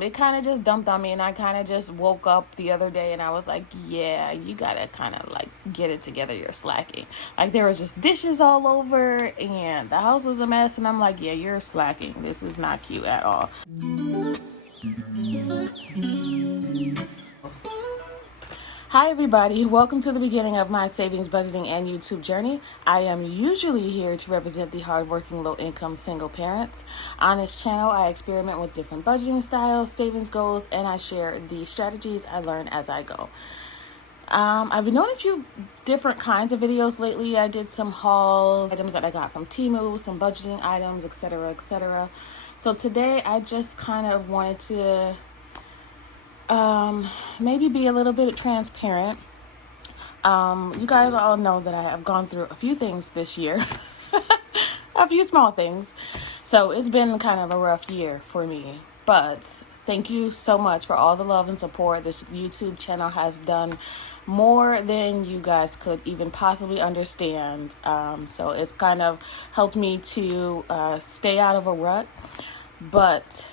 It kind of just dumped on me, and I kind of just woke up the other day and I was like, yeah, you gotta kind of like get it together, you're slacking. Like there was just dishes all over and the house was a mess, and I'm like, yeah, you're slacking, this is not cute at all. Hi everybody, welcome to the beginning of my savings, budgeting, and YouTube journey. I am usually here to represent the hardworking, low-income single parents. On this channel, I experiment with different budgeting styles, savings goals, and I share the strategies I learn as I go. I've been doing a few different kinds of videos lately. I did some hauls, items that I got from Temu, some budgeting items, etc., etc. So today I just kind of wanted to maybe be a little bit transparent. You guys all know that I have gone through a few things this year, a few small things. So it's been kind of a rough year for me, but thank you so much for all the love and support. This YouTube channel has done more than you guys could even possibly understand. So it's kind of helped me to stay out of a rut, but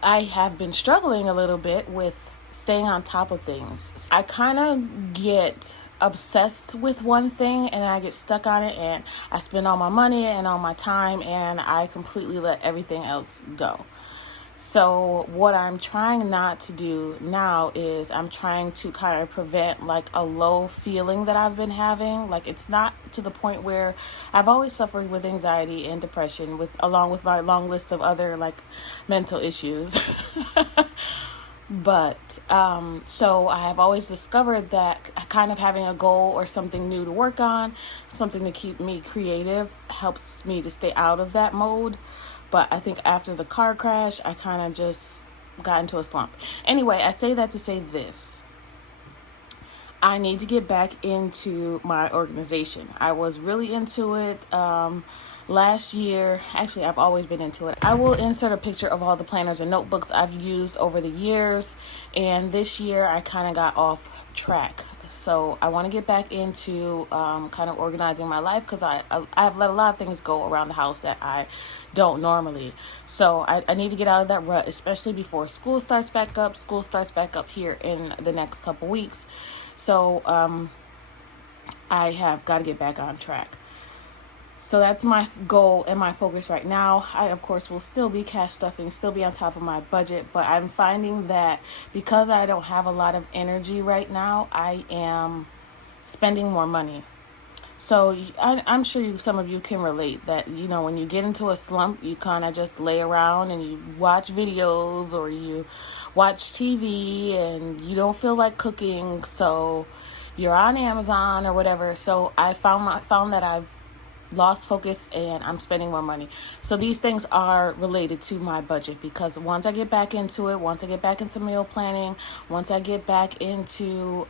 I have been struggling a little bit with staying on top of things. I kind of get obsessed with one thing and I get stuck on it, and I spend all my money and all my time, and I completely let everything else go. So what I'm trying not to do now is I'm trying to kind of prevent like a low feeling that I've been having. Like it's not to the point where I've always suffered with anxiety and depression, along with my long list of other like mental issues. But so I have always discovered that kind of having a goal or something new to work on, something to keep me creative, helps me to stay out of that mode. But I think after the car crash, I kind of just got into a slump. Anyway, I say that to say this. I need to get back into my organization. I was really into it last year. Actually, I've always been into it. I will insert a picture of all the planners and notebooks I've used over the years. And this year, I kind of got off track. So I want to get back into kind of organizing my life, because I've let a lot of things go around the house that I don't normally. So I need to get out of that rut, especially before school starts back up. School starts back up here in the next couple weeks. So I have got to get back on track. So that's my goal and my focus right now. I, of course, will still be cash stuffing, still be on top of my budget, but I'm finding that because I don't have a lot of energy right now, I am spending more money. So I'm sure some of you can relate that, you know, when you get into a slump, you kind of just lay around and you watch videos or you watch TV and you don't feel like cooking. So you're on Amazon or whatever. So I found that I've lost focus and I'm spending more money. So these things are related to my budget, because once I get back into it, once I get back into meal planning, once I get back into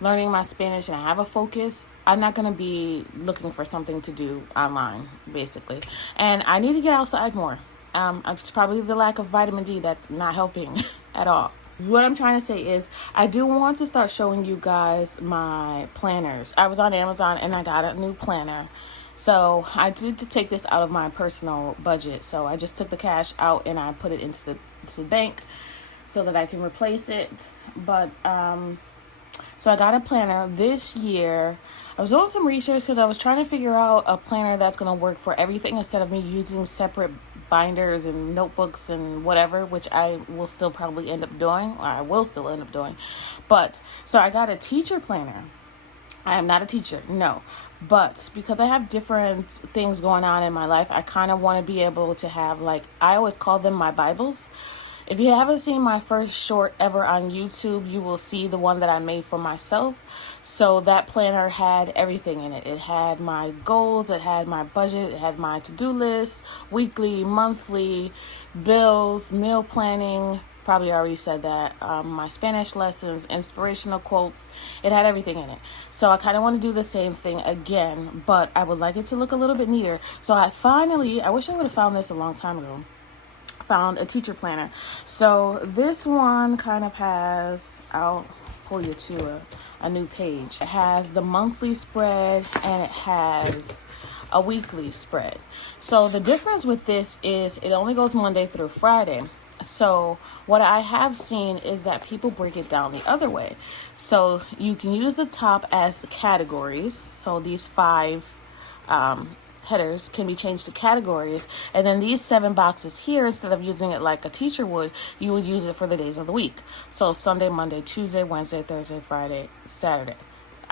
learning my Spanish and I have a focus, I'm not going to be looking for something to do online, basically. And I need to get outside more. It's probably the lack of vitamin D that's not helping at all. What I'm trying to say is I do want to start showing you guys my planners. I was on Amazon and I got a new planner. So I did to take this out of my personal budget. So I just took the cash out and I put it into the bank so that I can replace it. But so I got a planner this year. I was doing some research because I was trying to figure out a planner that's going to work for everything instead of me using separate binders and notebooks and whatever, which I will still probably end up doing, or I will still end up doing. But so I got a teacher planner. I am not a teacher, no. But because I have different things going on in my life, I kind of want to be able to have, like, I always call them my Bibles. If you haven't seen my first short ever on YouTube, you will see the one that I made for myself. So that planner had everything in it. It had my goals, it had my budget, it had my to-do list, weekly, monthly, bills, meal planning. Probably already said that. My Spanish lessons, inspirational quotes. It had everything in it. So I kind of want to do the same thing again, but I would like it to look a little bit neater. So I wish I would have found this a long time ago. Found a teacher planner. So this one kind of has, I'll pull you to a new page. It has the monthly spread and it has a weekly spread. So the difference with this is it only goes Monday through Friday. So what I have seen is that people break it down the other way. So you can use the top as categories. So these 5 headers can be changed to categories, and then these 7 boxes here, instead of using it like a teacher would, you would use it for the days of the week. So Sunday, Monday, Tuesday, Wednesday, Thursday, Friday, Saturday.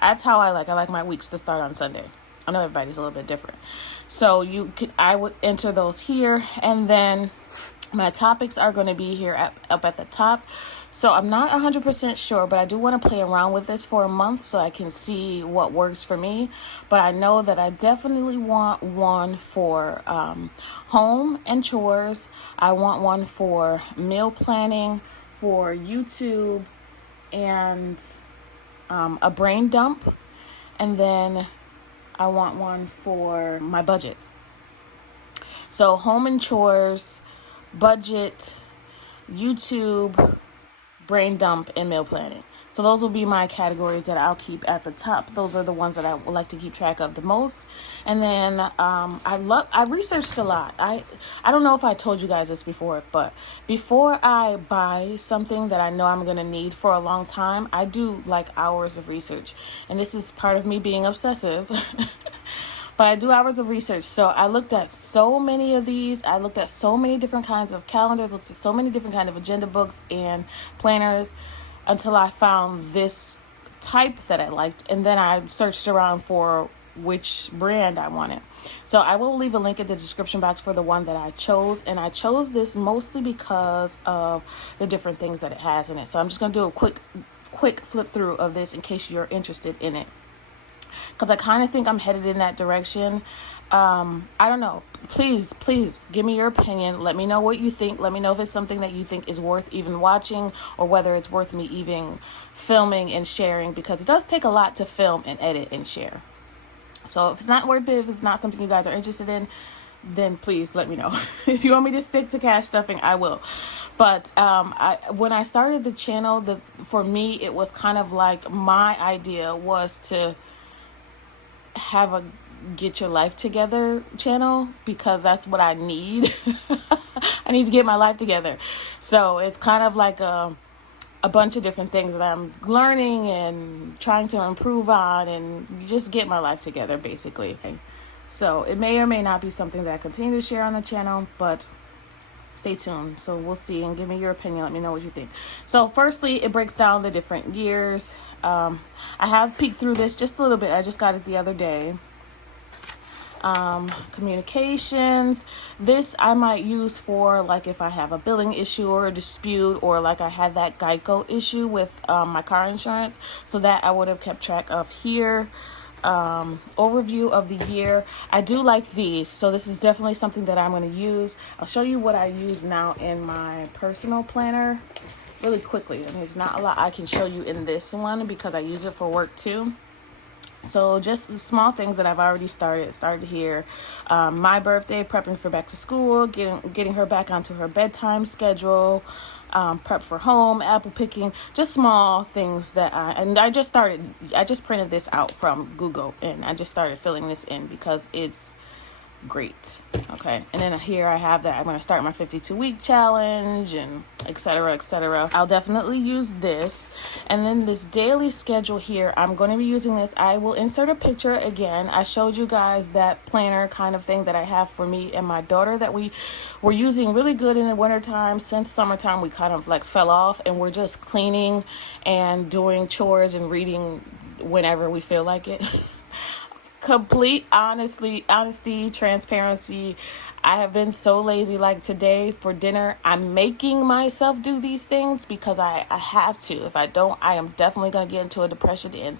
That's how I like my weeks to start on Sunday. I know everybody's a little bit different. So I would enter those here, and then my topics are going to be here up at the top. So I'm not 100% sure, but I do want to play around with this for a month so I can see what works for me. But I know that I definitely want one for home and chores. I want one for meal planning, for YouTube, and a brain dump. And then I want one for my budget. So home and chores, budget, YouTube, brain dump, and meal planning. So those will be my categories that I'll keep at the top. Those are the ones that I would like to keep track of the most. And then I researched a lot. I don't know if I told you guys this before, but before I buy something that I know I'm going to need for a long time, I do like hours of research. And this is part of me being obsessive. But I do hours of research. So I looked at so many of these. I looked at so many different kinds of calendars, looked at so many different kinds of agenda books and planners until I found this type that I liked. And then I searched around for which brand I wanted. So I will leave a link in the description box for the one that I chose. And I chose this mostly because of the different things that it has in it. So I'm just going to do a quick flip through of this in case you're interested in it, because I kind of think I'm headed in that direction. I don't know. Please give me your opinion. Let me know what you think. Let me know if it's something that you think is worth even watching, or whether it's worth me even filming and sharing, because it does take a lot to film and edit and share. So if it's not worth it, if it's not something you guys are interested in, then please let me know. If you want me to stick to cash stuffing, I will. But when I started the channel, for me, it was kind of like my idea was to have a get your life together channel, because that's what I need. I need to get my life together. So it's kind of like a bunch of different things that I'm learning and trying to improve on, and just get my life together, basically. So it may or may not be something that I continue to share on the channel, but stay tuned. So we'll see, and give me your opinion. Let me know what you think. So firstly, it breaks down the different years. I have peeked through this just a little bit. I just got it the other day. Communications. This I might use for like if I have a billing issue or a dispute, or like I had that Geico issue with my car insurance. So that I would have kept track of here. Overview of the year. I do like these, so this is definitely something that I'm going to use. I'll show you what I use now in my personal planner really quickly. I mean, there's not a lot I can show you in this one because I use it for work too. So just the small things that I've already started here. My birthday, prepping for back to school, getting her back onto her bedtime schedule, prep for home, apple picking, just small things that I just printed this out from Google, and I just started filling this in because it's great. Okay, and then here I have that I'm going to start my 52-week challenge, and etc. I'll definitely use this. And then this daily schedule here, I'm going to be using this. I will insert a picture again. I showed you guys that planner kind of thing that I have for me and my daughter that we were using really good in the wintertime. Since summertime we kind of like fell off, and we're just cleaning and doing chores and reading whenever we feel like it. Complete honesty, transparency. I have been so lazy. Like today for dinner, I'm making myself do these things because I have to. If I don't, I am definitely going to get into a depression, and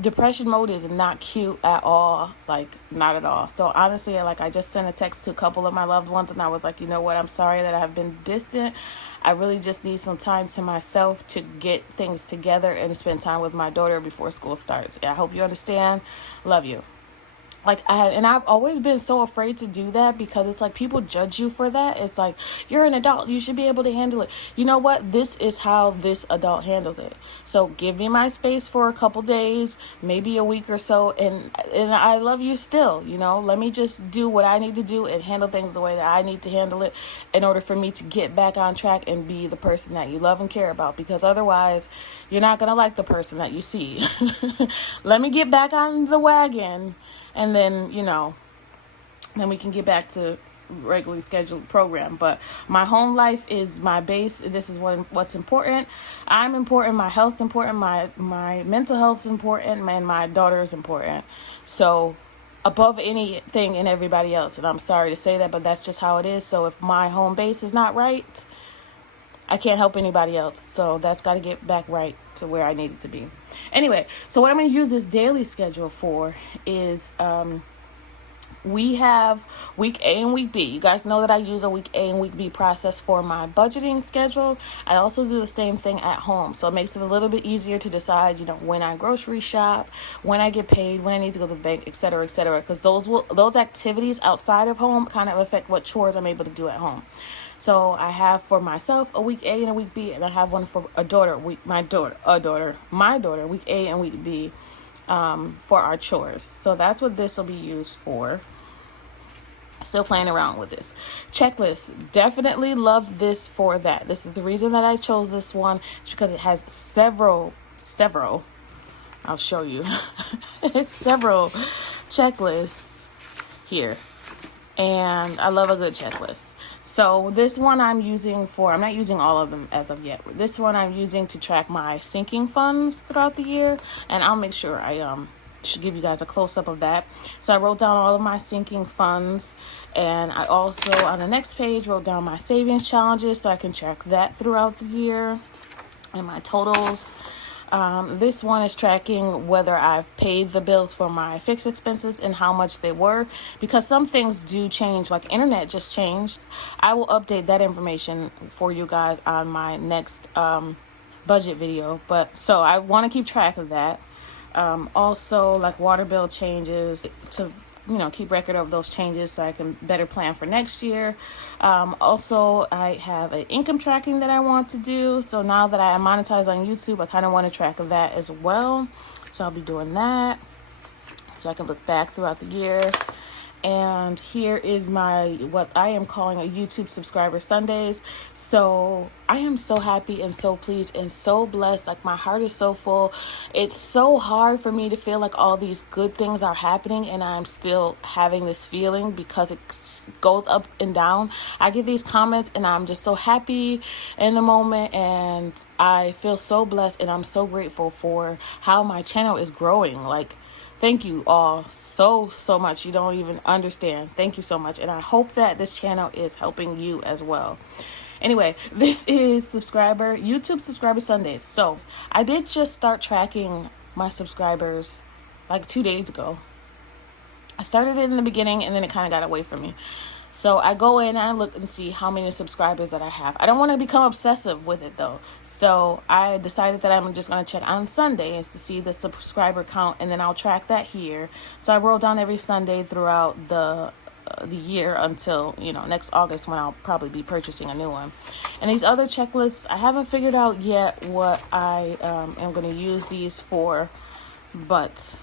depression mode is not cute at all. Like, not at all. So honestly, like, I just sent a text to a couple of my loved ones, and I was like, you know what, I'm sorry that I've been distant. I really just need some time to myself to get things together and spend time with my daughter before school starts. I hope you understand. Love you. like and I've always been so afraid to do that because it's like people judge you for that. It's like, you're an adult, you should be able to handle it. You know what, this is how this adult handles it. So give me my space for a couple days, maybe a week or so, and I love you still. Let me just do what I need to do and handle things the way that I need to handle it in order for me to get back on track and be the person that you love and care about, because otherwise you're not going to like the person that you see. Let me get back on the wagon, and then then we can get back to regularly scheduled program. But my home life is my base. This is what's important. I'm important, my health's important, my mental health's important, and my daughter is important, so above anything and everybody else. And I'm sorry to say that, but that's just how it is. So if my home base is not right, I can't help anybody else. So that's got to get back right to where I need it to be. Anyway, so what I'm going to use this daily schedule for is we have week A and week B. You guys know that I use a week A and week B process for my budgeting schedule. I also do the same thing at home. So it makes it a little bit easier to decide, when I grocery shop, when I get paid, when I need to go to the bank, et cetera, because those activities outside of home kind of affect what chores I'm able to do at home. So I have for myself a week A and a week B, and I have one for my daughter, week A and week B, for our chores. So that's what this will be used for. Still playing around with this checklist. Definitely love this for that. This is the reason that I chose this one. It's because it has several, I'll show you. It's several checklists here. And I love a good checklist. So this one I'm not using all of them as of yet. This one I'm using to track my sinking funds throughout the year. And I'll make sure I should give you guys a close-up of that. So I wrote down all of my sinking funds. And I also, on the next page, wrote down my savings challenges so I can track that throughout the year. And my totals. This one is tracking whether I've paid the bills for my fixed expenses and how much they were, because some things do change, like internet just changed. I will update that information for you guys on my next budget video, but so I want to keep track of that. Also, like water bill changes, to keep record of those changes so I can better plan for next year. Also, I have an income tracking that I want to do. So now that I am monetized on YouTube, I kind of want to track that as well. So I'll be doing that so I can look back throughout the year. And here is what I am calling a YouTube subscriber Sundays. So I am so happy and so pleased and so blessed. Like, my heart is so full. It's so hard for me to feel like all these good things are happening and I'm still having this feeling, because it goes up and down. I get these comments and I'm just so happy in the moment, and I feel so blessed, and I'm so grateful for how my channel is growing. Like, thank you all so much. You don't even understand. Thank you so much. And I hope that this channel is helping you as well. Anyway, this is YouTube subscriber Sundays. So I did just start tracking my subscribers like 2 days ago. I started it in the beginning and then it kind of got away from me. So I go in and I look and see how many subscribers that I have. I don't want to become obsessive with it though. So I decided that I'm just going to check on Sundays to see the subscriber count, and then I'll track that here. So I wrote down every Sunday throughout the year until next August, when I'll probably be purchasing a new one. And these other checklists, I haven't figured out yet what I am going to use these for, but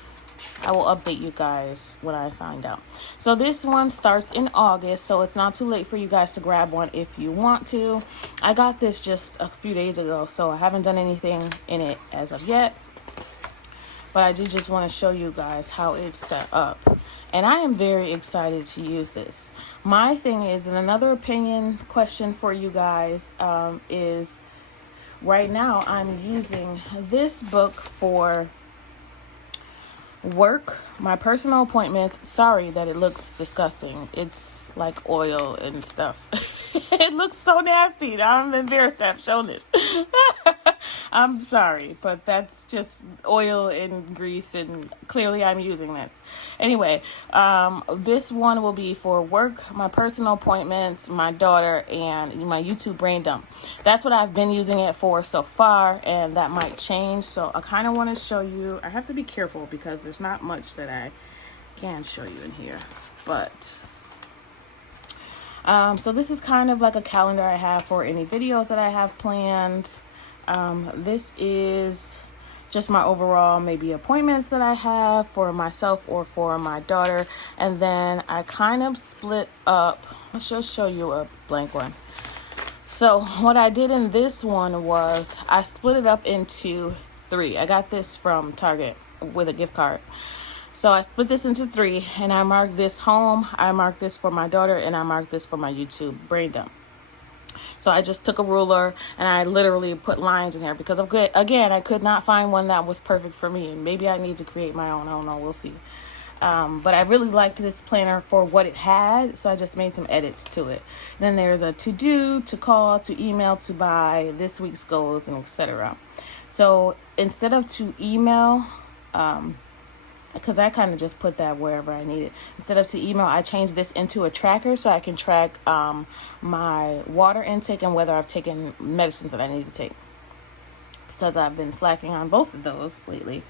I will update you guys when I find out. So this one starts in August, so it's not too late for you guys to grab one if you want to. I got this just a few days ago, so I haven't done anything in it as of yet. But I do just want to show you guys how it's set up. And I am very excited to use this. My thing is, and another opinion question for you guys is, right now I'm using this book for work, my personal appointments. Sorry that it looks disgusting. It's like oil and stuff. It looks so nasty. I'm embarrassed to have shown this. I'm sorry, but that's just oil and grease, and clearly I'm using this. Anyway, this one will be for work, my personal appointments, my daughter, and my YouTube brain dump. That's what I've been using it for so far, and that might change. So I kind of want to show you. I have to be careful because there's not much that I Can show you in here, but so this is kind of like a calendar I have for any videos that I have planned. This is just my overall maybe appointments that I have for myself or for my daughter. And then I kind of split up. Let's just show you a blank one. So what I did in this one was I split it up into 3. I got this from Target with a gift card. So I split this into 3, and I marked this home, I marked this for my daughter, and I marked this for my YouTube brain dump. So I just took a ruler and I literally put lines in there because again, I could not find one that was perfect for me. And maybe I need to create my own. I don't know. We'll see. But I really liked this planner for what it had. So I just made some edits to it. Then there's a to do, to call, to email, to buy, this week's goals, and etc. So instead of to email, because I kind of just put that wherever I need it. Instead of to email, I changed this into a tracker so I can track my water intake and whether I've taken medicines that I need to take, because I've been slacking on both of those lately.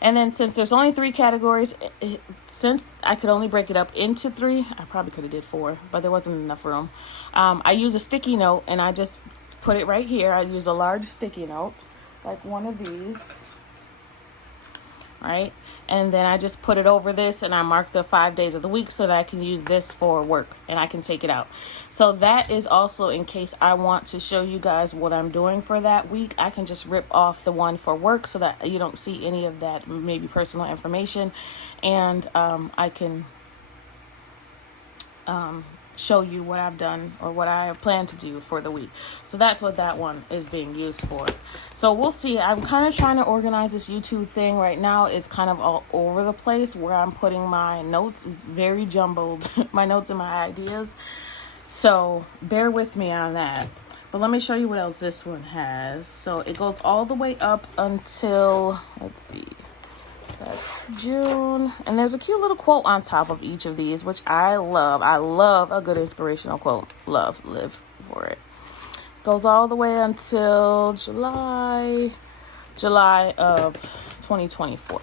And then since there's only 3 categories, since I could only break it up into 3, I probably could have did 4, but there wasn't enough room. I use a sticky note and I just put it right here. I use a large sticky note, like one of these. Right, and then I just put it over this and I mark the 5 days of the week so that I can use this for work and I can take it out. So that is also in case I want to show you guys what I'm doing for that week. I can just rip off the one for work so that you don't see any of that maybe personal information, and I can show you what I've done or what I plan to do for the week. So that's what that one is being used for. So we'll see. I'm kind of trying to organize this YouTube thing right now. It's kind of all over the place where I'm putting my notes. It's very jumbled, my notes and my ideas. So bear with me on that. But let me show you what else this one has. So it goes all the way up until, let's see, that's June. And there's a cute little quote on top of each of these, which I love. I love a good inspirational quote. Live for it. Goes all the way until July of 2024.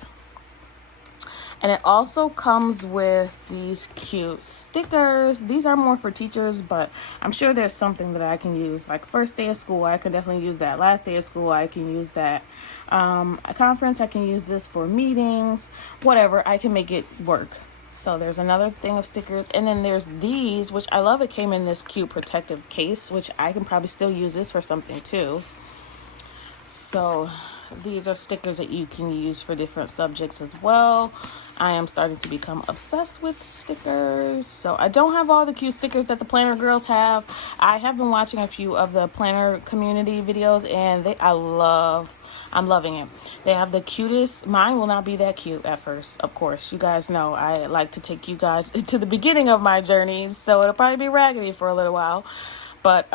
And it also comes with these cute stickers. These are more for teachers, but I'm sure there's something that I can use. Like first day of school, I can definitely use that. Last day of school, I can use that. A conference, I can use this for meetings. Whatever, I can make it work. So there's another thing of stickers. And then there's these, which I love. It came in this cute protective case, which I can probably still use this for something too. So these are stickers that you can use for different subjects as well. I am starting to become obsessed with stickers. So I don't have all the cute stickers that the planner girls have. I have been watching a few of the planner community videos, and I'm loving it. They have the cutest. Mine will not be that cute at first, of course. You guys know I like to take you guys to the beginning of my journey, so it'll probably be raggedy for a little while. But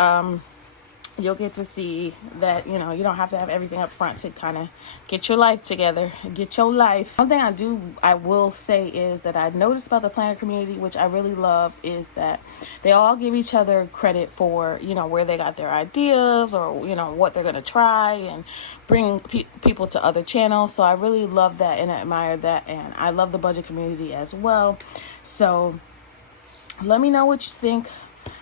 you'll get to see that, you know, you don't have to have everything up front to kind of get your life together, get your life. One thing I will say is that I noticed about the planner community, which I really love, is that they all give each other credit for, you know, where they got their ideas or, you know, what they're going to try, and bring people to other channels. So I really love that and admire that. And I love the budget community as well. So let me know what you think.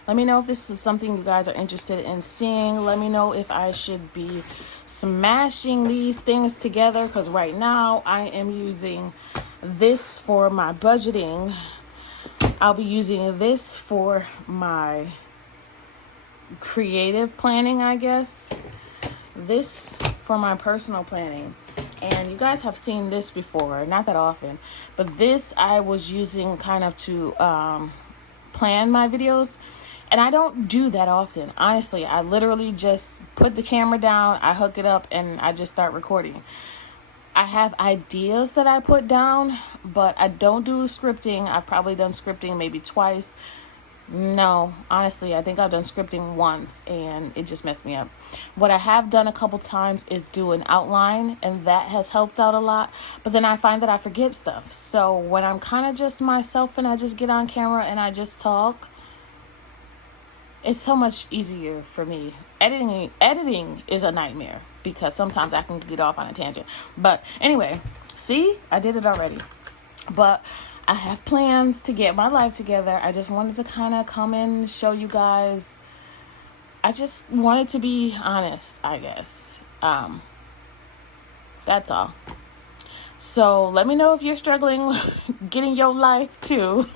Let me know if this is something you guys are interested in seeing. Let me know if I should be smashing these things together, because right now I am using this for my budgeting. I'll be using this for my creative planning, I guess. This for my personal planning. And you guys have seen this before, not that often, but this I was using kind of to plan my videos. And I don't do that often. Honestly, I literally just put the camera down, I hook it up, and I just start recording. I have ideas that I put down, but I don't do scripting. I've probably done scripting maybe twice. No, honestly, I think I've done scripting once and it just messed me up. What I have done a couple times is do an outline, and that has helped out a lot. But then I find that I forget stuff. So when I'm kind of just myself and I just get on camera and I just talk, it's so much easier for me. Editing is a nightmare because sometimes I can get off on a tangent. But anyway, see, I did it already. But I have plans to get my life together. I just wanted to kind of come in, show you guys. I just wanted to be honest, I guess. That's all. So let me know if you're struggling getting your life too.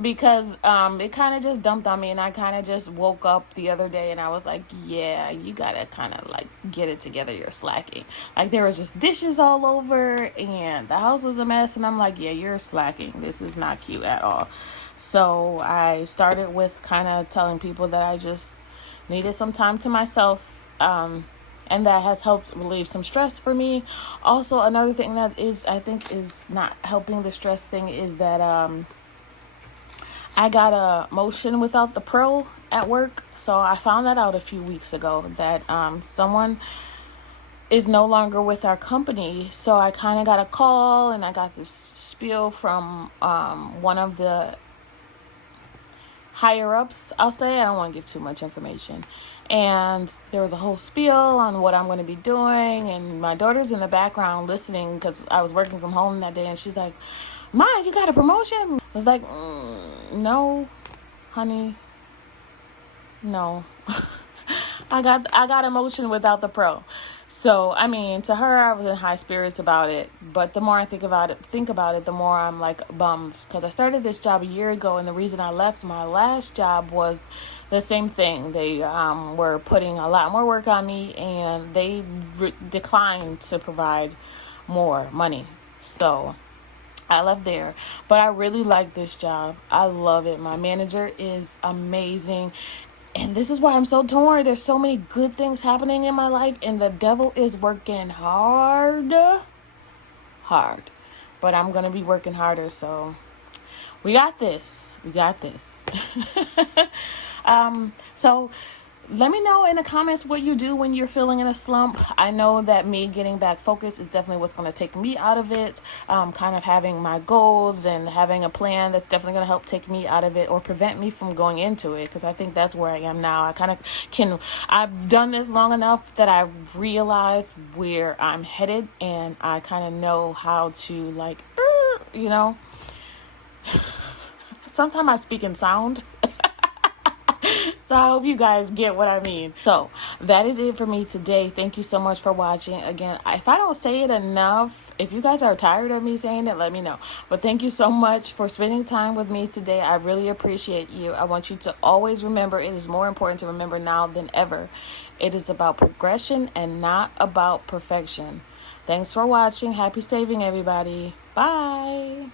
Because it kind of just dumped on me, and I kind of just woke up the other day and I was like, yeah, you gotta kind of like get it together, you're slacking. Like there was just dishes all over and the house was a mess, and I'm like, yeah, you're slacking, this is not cute at all. So I started with kind of telling people that I just needed some time to myself, and that has helped relieve some stress for me. Also, another thing that I think is not helping the stress thing is that I got a motion without the pro at work. So I found that out a few weeks ago, that someone is no longer with our company. So I kind of got a call, and I got this spiel from one of the higher ups, I'll say. I don't want to give too much information. And there was a whole spiel on what I'm going to be doing, and my daughter's in the background listening because I was working from home that day, and she's like, "Ma, you got a promotion?" I was like, no, honey, no. I got a motion without the pro. So, I mean, to her, I was in high spirits about it. But the more I think about it, the more I'm like bummed. Because I started this job a year ago, and the reason I left my last job was the same thing. They were putting a lot more work on me, and they declined to provide more money. So I left there, but I really like this job. I love it. My manager is amazing. And this is why I'm so torn. There's so many good things happening in my life, and the devil is working hard. But I'm going to be working harder, so we got this. So let me know in the comments what you do when you're feeling in a slump. I know that me getting back focused is definitely what's going to take me out of it. Kind of having my goals and having a plan that's definitely going to help take me out of it, or prevent me from going into it, because I think that's where I am now. I've done this long enough that I realized where I'm headed, and I kind of know how to sometimes I speak in sound. So I hope you guys get what I mean. So that is it for me today. Thank you so much for watching. Again, if I don't say it enough, if you guys are tired of me saying it, let me know. But thank you so much for spending time with me today. I really appreciate you. I want you to always remember, it is more important to remember now than ever. It is about progression and not about perfection. Thanks for watching. Happy saving, everybody. Bye.